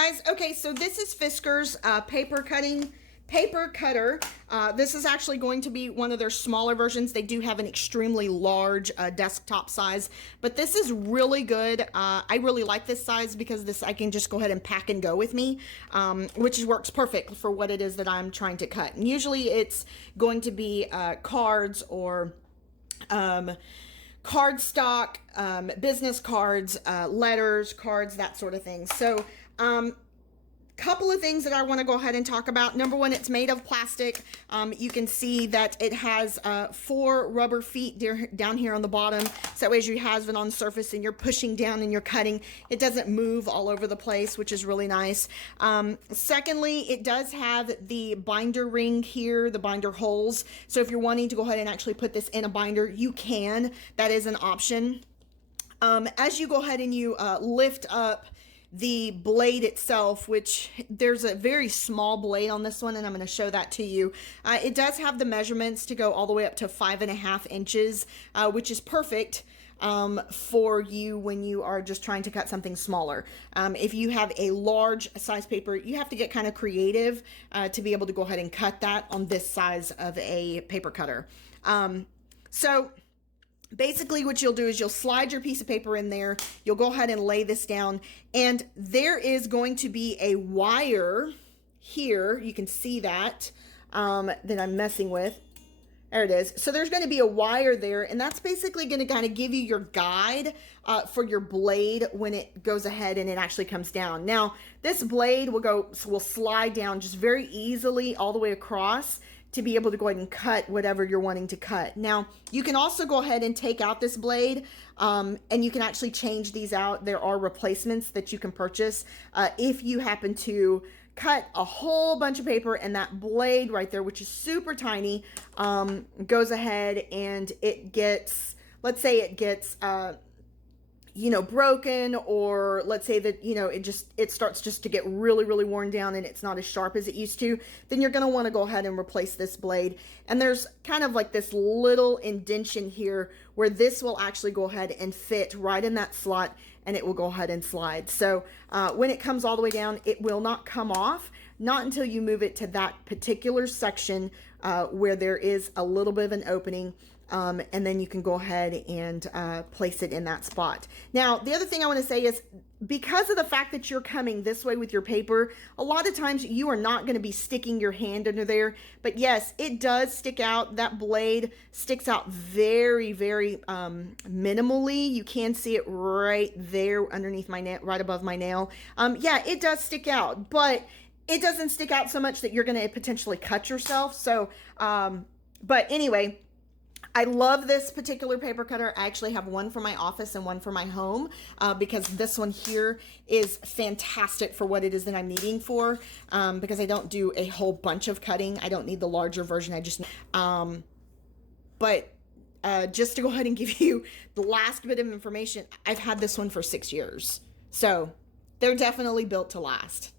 guys, okay, so this is Fiskars paper cutter. This is actually going to be one of their smaller versions. They do have an extremely large desktop size, but this is really good. I really like this size because this I can just go ahead and pack and go with me, which works perfect for what it is that I'm trying to cut. And usually it's going to be cards or cardstock, business cards, letters, cards, that sort of thing. So, couple of things that I want to go ahead and talk about. Number one, it's made of plastic. You can see that it has 4 rubber feet down here on the bottom. So as you have it on the surface and you're pushing down and you're cutting, it doesn't move all over the place, which is really nice. Secondly, it does have the binder ring here, the binder holes. So if you're wanting to go ahead and actually put this in a binder, you can. That is an option. As you go ahead and you lift up the blade itself, which there's a very small blade on this one, and I'm going to show that to you. It does have the measurements to go all the way up to 5.5 inches, which is perfect for you when you are just trying to cut something smaller. If you have a large size paper, you have to get kind of creative to be able to go ahead and cut that on this size of a paper cutter. So basically what you'll do is you'll slide your piece of paper in there, you'll go ahead and lay this down, and there is going to be a wire here, you can see that, that I'm messing with. There it is. So there's going to be a wire there, and that's basically going to kind of give you your guide for your blade when it goes ahead and it actually comes down. Now, this blade will slide down just very easily all the way across to be able to go ahead and cut whatever you're wanting to cut. Now, you can also go ahead and take out this blade, and you can actually change these out. There are replacements that you can purchase if you happen to cut a whole bunch of paper and that blade right there, which is super tiny, goes ahead and it gets, let's say it gets, broken, or let's say that, it starts just to get really, really worn down and it's not as sharp as it used to, then you're going to want to go ahead and replace this blade. And there's kind of like this little indentation here where this will actually go ahead and fit right in that slot, and it will go ahead and slide. So when it comes all the way down, it will not come off, not until you move it to that particular section where there is a little bit of an opening. And then you can go ahead and place it in that spot. Now, the other thing I want to say is, because of the fact that you're coming this way with your paper, a lot of times you are not going to be sticking your hand under there. But yes, it does stick out. That blade sticks out very, very minimally. You can see it right there underneath my nail, right above my nail. Yeah, it does stick out, but it doesn't stick out so much that you're going to potentially cut yourself. So, but anyway, I love this particular paper cutter. I actually have one for my office and one for my home because this one here is fantastic for what it is that I'm needing for, because I don't do a whole bunch of cutting. I don't need the larger version. I just, just to go ahead and give you the last bit of information, I've had this one for 6 years. So they're definitely built to last.